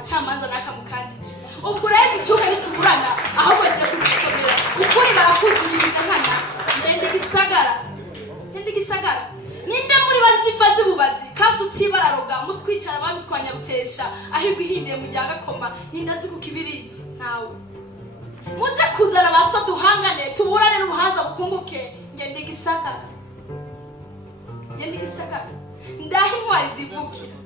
acamanza nakamukandije ubwo rero icyuka nituburana ahubwo ngiye kuzisomera ukuri barakuzibiriza nkana ndende gisagara ninde muri bazi bubazi kasi utibararoga mutwicara bamitwanya rutesha ahirwa ihindiye mu rya gakoma nindazi ku kibirizi ntawe muze kuzana baso duhangane tuburane n'ubuhanza bukunguke ngende gisagara ndaho intwari zivukira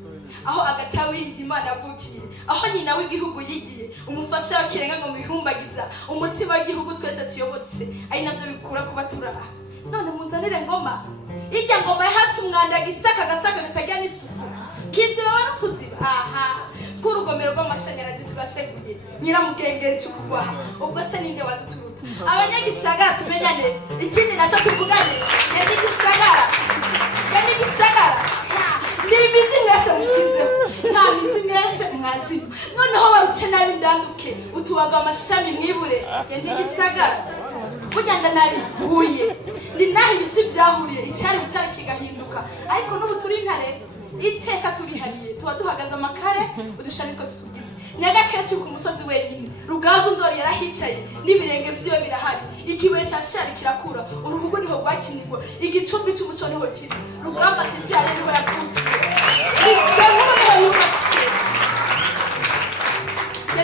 aho agatawi y'Imana avukiye aho nyina w'igihugu yigiye umufasha wakirenga ngo mihumbagiza umutima w'igihugu twese tuyobotse ari nabyo bikura kuba turaha none munzanire ngoma irya ngoma yahatse umwanda gisaka katagira n'isuku kizira wa tuziba aha tw'urugomero rw'amashanyarazi tubaseguye nyiramugengeri cy'ukugwaha ubwo se ninde wazituruka abanyagisagara tumenyane ikindi nacyo tuvugane yandi gisagara ni imizi mwese mushinzeho nta mizi mwese mwazima noneho baruce nabi ndanduke utubaga amashami mwibure yandi gisagara kugenda nari huye ni naho ibisi byahuriye icyari butari kigahinduka ariko n'ubu turi intare iteka turihariye tuba duhagaze amakare udushani two tutugize nyagakecuru ku musozi wenyine ruganzu ndori yarahicaye n'ibirenge byiwe birahari ikibuye cya shari kirakura uruhugo niho rwakinirwa igicumbi cy'umuco niho kiri rugamba sibyare niho yakukiye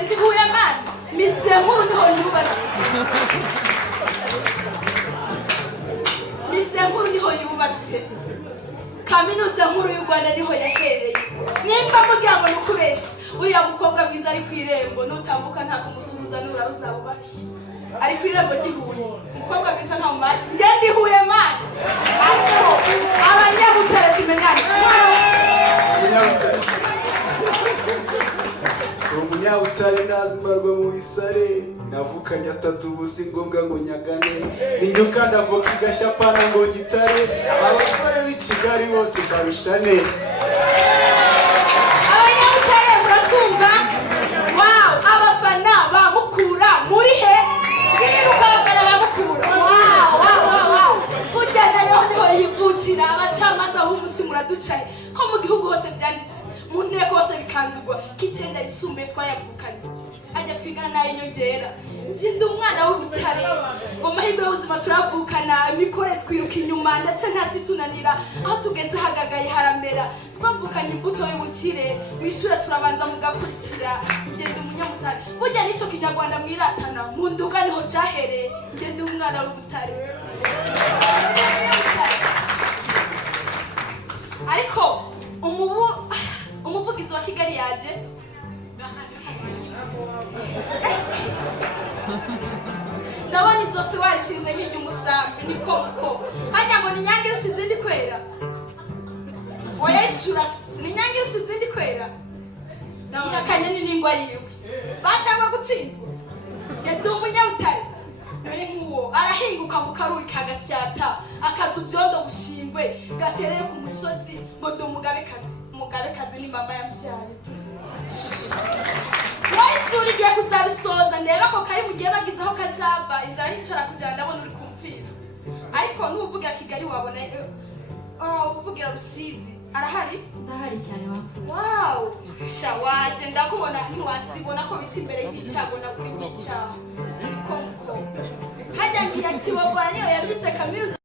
ndi huye mani mizenkuru niho yubatse kaminuza nkuru y'u Rwanda niho yahereye nimba mugira ngo nukubeshye uriya mukobwa mwiza ari kwirembo nutambuka nta kumusuhuza nura uzabubashye ari kwirembo gihuye umukobwa mwiza nta mumazi nge ndihuye mani ariko abanyabutare tumenyane umunyabutare nazimarwa mu bisare navukanye atatu ubusi ngombwa ngo nyagane ninjye kandi avoka igashapana ngo gitare abasore b'i Kigali bose barushane abanyabutare muratwumva wow abafana bamukura muri he biruka abafana bamukura wow kujyana niho yivukira abacamanza b'umusi muraducaye ko mu gihugu hose byanditse mu nteko hose bikanzurwa k'icyenda yisumbuye twayavukanye ajya twigana nayo nyongera ndi umwana w'ubutare ngo mahirwe y'ubuzima turavukana mikore twiruka inyuma ndetse ntasi tunanira aho tugeze hagagaye haramera twavukanye imbuto y'ubukire mw'ishure turabanza mugakurikira ngende umunyamutare burya n'icyo kinyarwanda mwiratana mu nduga niho cyahereye ngende umwana w'ubutare ariko umuvugizi wa Kigali yaje ndabona inzose warishinze nk'iry'umusambi niko hajya ngo ni nyange irusha izindi kwera wayishura ni nyange irusha izindi kwera ihakanye n'ingwa yiwe batangwa gutsindwa ndi umunyabutare none nk'uwo arahinguka mu karuri kagasyata akaza ubyondo bushingwe gatereye ku musozi ngo ndi umugabekazi ni mama yambyare wayisura igiye kuzabisoza ndeba ko kari mu gihe bagize aho kazava inzara yicara kujyana ndabona uri kumvira ariko n'uvuga Kigali wabona uvugira Rusizi arahari ndahari cyane wapfuye wow sha waje ndakubona ntiwasibona ko biti imbere nk'icyago nakuri nk'icyaha niko hajya ngira kibogwa niyo yabize kaminuza